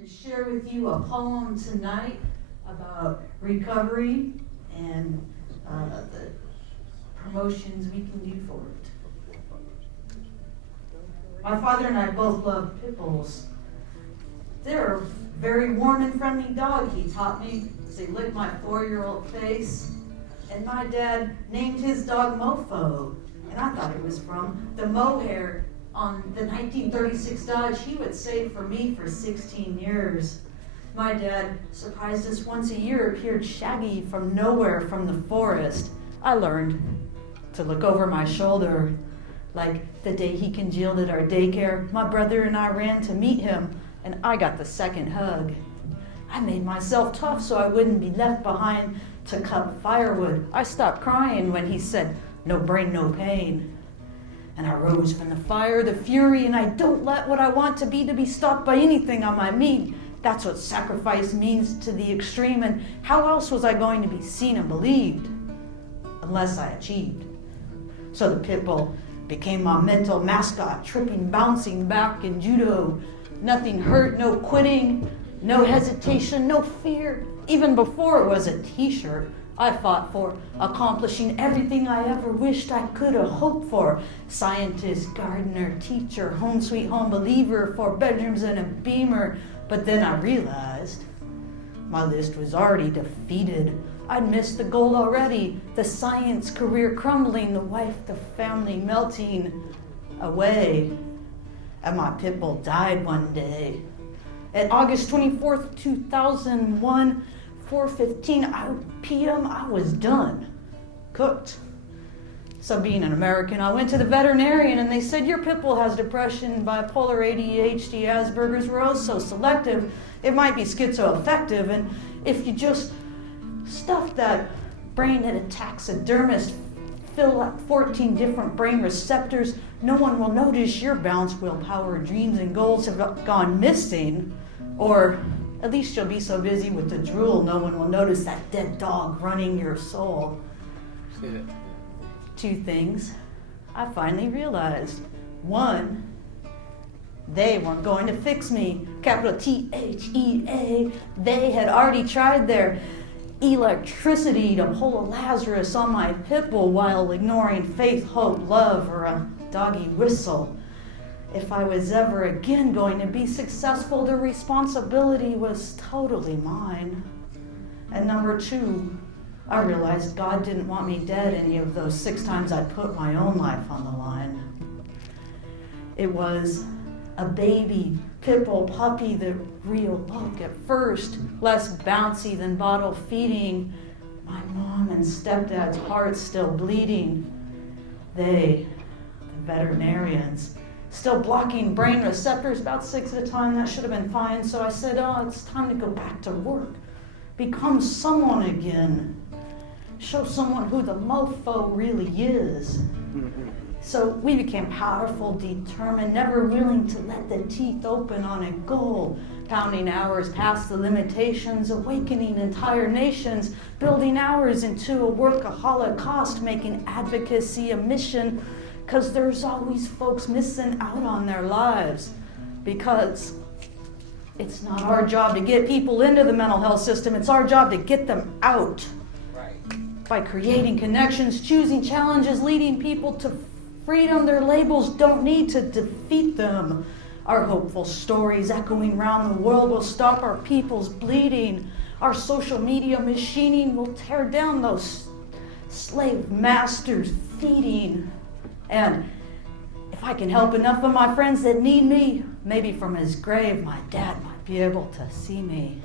to share with you a poem tonight about recovery and the promotions we can do for it. My father and I both love Pitbulls. They're a very warm and friendly dog, he taught me as he licked my 4-year-old face. And my dad named his dog Mofo, and I thought it was from the mohair on the 1936 Dodge he would save for me for 16 years. My dad surprised us once a year, appeared shaggy from nowhere from the forest. I learned to look over my shoulder. Like the day he congealed at our daycare, my brother and I ran to meet him, and I got the second hug. I made myself tough so I wouldn't be left behind to cut firewood. I stopped crying when he said, "No brain, no pain." And I rose from the fire, the fury, and I don't let what I want to be stopped by anything on my meat. That's what sacrifice means to the extreme, and how else was I going to be seen and believed? Unless I achieved. So the pit bull became my mental mascot, tripping, bouncing back in judo. Nothing hurt, no quitting, no hesitation, no fear. Even before it was a t-shirt, I fought for accomplishing everything I ever wished I could have hoped for. Scientist, gardener, teacher, home sweet home believer, 4 bedrooms and a Beamer. But then I realized my list was already defeated. I'd missed the goal already. The science career crumbling, the wife, the family melting away. And my pit bull died one day. At August 24th, 2001, 4:15 p.m., I was done. Cooked. So being an American, I went to the veterinarian and they said, "Your pit bull has depression, bipolar, ADHD, Asperger's. We're all so selective. It might be schizoaffective. And if you just stuff that brain at a taxidermist, fill up 14 different brain receptors, no one will notice your balance, willpower, dreams, and goals have gone missing. Or at least you'll be so busy with the drool, no one will notice that dead dog running your soul." Yeah. 2 things I finally realized. 1, they weren't going to fix me. Capital THEA. They had already tried their electricity to pull a Lazarus on my pit bull while ignoring faith, hope, love, or a doggy whistle. If I was ever again going to be successful, the responsibility was totally mine. And number 2, I realized God didn't want me dead any of those 6 times I'd put my own life on the line. It was a baby pit bull puppy, the real look at first, less bouncy than bottle feeding. My mom and stepdad's hearts still bleeding. They, the veterinarians, still blocking brain receptors, about 6 at a time. That should have been fine. So I said, "Oh, it's time to go back to work. Become someone again. Show someone who the mofo really is." So we became powerful, determined, never willing to let the teeth open on a goal. Pounding hours past the limitations, awakening entire nations, building hours into a workaholic cost, making advocacy a mission. Because there's always folks missing out on their lives. Because it's not our job to get people into the mental health system. It's our job to get them out. Right. By creating connections, choosing challenges, leading people to freedom. Their labels don't need to defeat them. Our hopeful stories echoing round the world will stop our people's bleeding. Our social media machining will tear down those slave masters feeding. And if I can help enough of my friends that need me, maybe from his grave, my dad might be able to see me.